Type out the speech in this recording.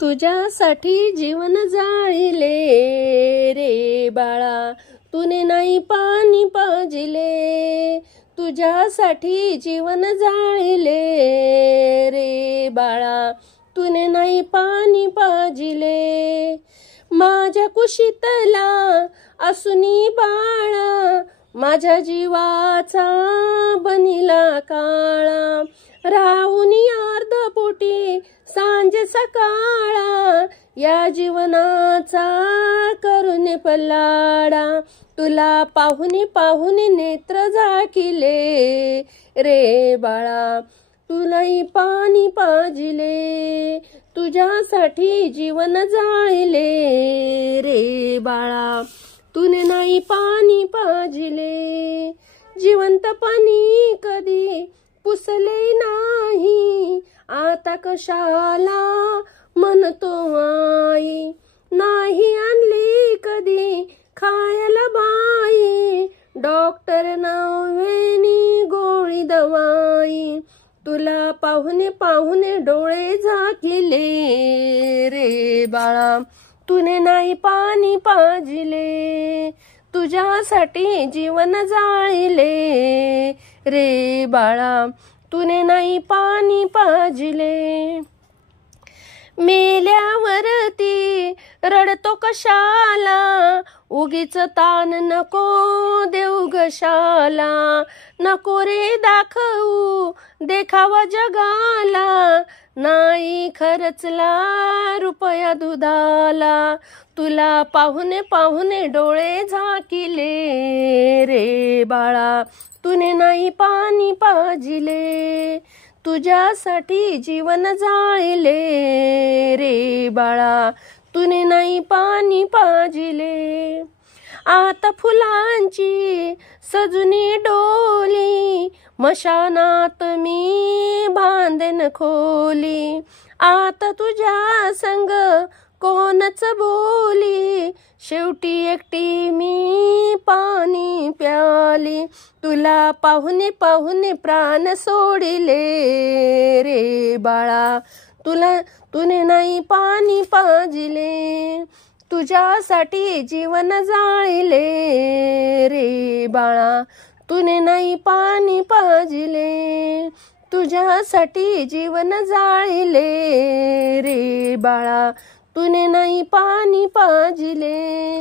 तुझ्यासाठी जीवन जाळिले रे बाळा, तूने नाही पाणी पाजिले. तुझ्यासाठी जीवन जाळिले रे बाळा, तूने नाही पाणी पाजिले. माझ्या कुशीतला असुनी बाळा, माझ्या जीवाचा बनिला काळा. राहून अर्धपोटी सांज सकाळा, या जीवनाचा करून पल्लाडा. तुला पाहुणे पाहुणे नेत्र झाकिले रे बाळा, तुलाही पाणी पाजिले. तुझ्यासाठी जीवन जाळले रे बाळा, तूने नाही पाणी पाजिले. जिवंतपणी कधी पुसले नाही, आता कशाला म्हणतो आई. नाही आणली कधी खायला बाई, डॉक्टर नव्हेनी गोळी दवाई. तुला पाहुणे पाहुणे डोळे झाकिले रे बाळा, तूने नाही पाणी पाजिले. तुझ्यासाठी जीवन जाळले रे बाळा, तूने नाही पाणी पाजिले. मेल्यावरती रडतो कशाला, उगीच तान नको देऊ गशाला. नको रे दाखवू देखावा जगाला, नाही खरचला रुपया दुधाला. तुला पाहुणे पाहुणे डोळे झाकिले रे बाळा, तूने नाही पाणी पाजिले. तुझ्यासाठी जीवन जाळले रे बाळा, तूने नाही पाणी पाजिले. आता फुलांची सजुनी डोली, मशानात मी बांधेन खोली. आता तुझ्या संग कोणच बोली, शेवटी एकटी मी पाणी प्याली. तुला पाहुणे पाहुणे प्राण सोडिले रे बाळा, तूने नाही पाणी पाजिले. तुझ्यासाठी जीवन जाळले रे बाळा, तूने नाही पाणी पाजिले. तुझ्यासाठी जीवन जाळले रे बाळा, तूने नाही पाणी पाजिले.